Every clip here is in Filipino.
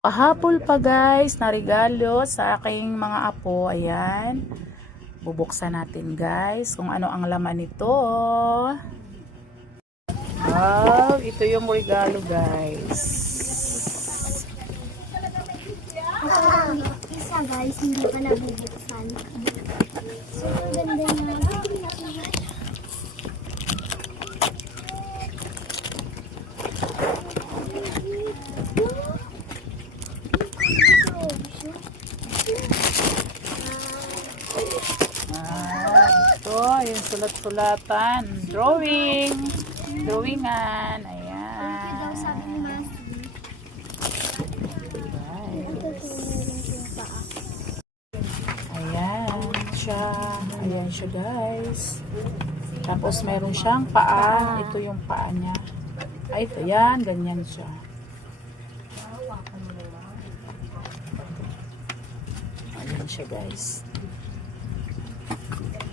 Kahapon pa guys, na regalo sa aking mga apo. Ayan. Bubuksan natin guys kung ano ang laman nito. Wow, ito yung regalo guys. Isa guys, hindi pa nabubuksan. So, ganda niya. Ito, yung sulat-sulatan. Drawingan. Ito daw sabi ni Masi. Ayan siya guys. Tapos meron siyang paa. Ito yung paa niya. Ay, ito yan. Ganyan siya. Ayan siya guys.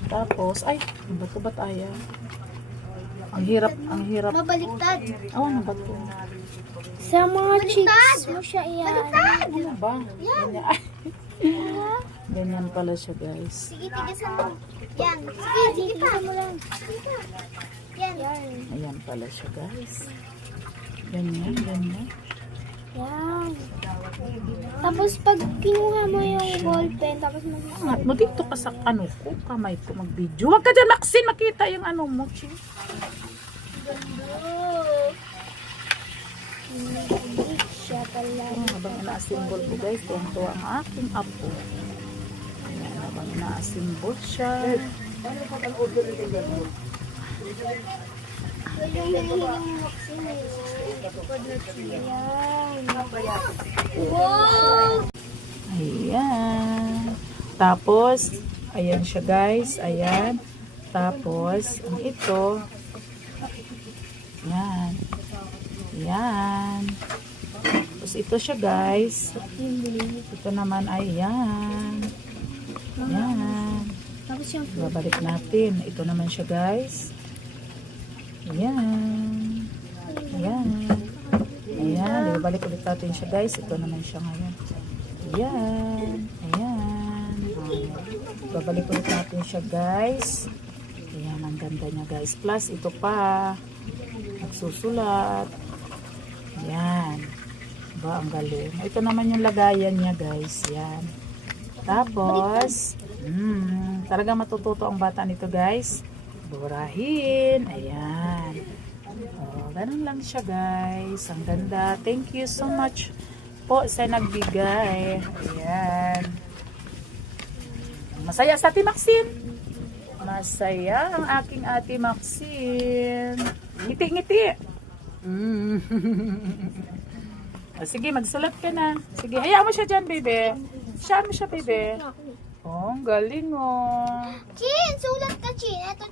Tapos, ay, bato ba't ayaw? Ang hirap. Mabaliktad. Ano ba ito? Sa mga cheeks mo siya iyan. Baliktad! Ano ba? Ganyan. Ay. Ganyan pala siya guys. Sige, tigasan mo. Yan. Sige, tigasan mo lang. Yan. Ayan pala siya guys. Ganyan. Yan. Tapos pag kinuha mo yung ballpen, tapos Angat mo dito ka sa ano ko, kamay ko mag-video. Huwag ka dyan, Maxine, makita yung ano mo. siya pala. Habang ina-assemble ko guys, tuwang-tuwa ang aking apo. Ayan, habang ina-assemble siya. Wow! Ayan. Tapos, ayan siya guys. Ayan. Tapos, ang ito. Ayan. Ayan. Tapos ito siya guys. Ito naman ay ayan. Ayan. Tapos yung Babalik natin. Ito naman siya guys. Ayan. Ayan. Ayan. Babalik ulit natin siya guys. Ito naman siya ngayon. Ayan. Ayan. Babalik ulit natin siya guys. Ayan. Ang ganda niya guys. Plus ito pa. Nagsusulat. Ayan. Ba, ang galing. Ito naman yung lagayan niya guys. Ayan. Tapos, talaga matututo ang bata nito guys. Burahin. Ayan. Oh, ganun lang siya guys. Ang ganda. Thank you so much po sa nagbigay. Ayan. Masaya sa Ate Maxine. Masaya ang aking Ate Maxine. Ngiti-ngiti. Sige, magsulat ka na. Sige, hayaan mo siya dyan, baby. Saan mo siya, baby? Oh, ang galing oh. Chin! Sulat ka, Chin. Ito,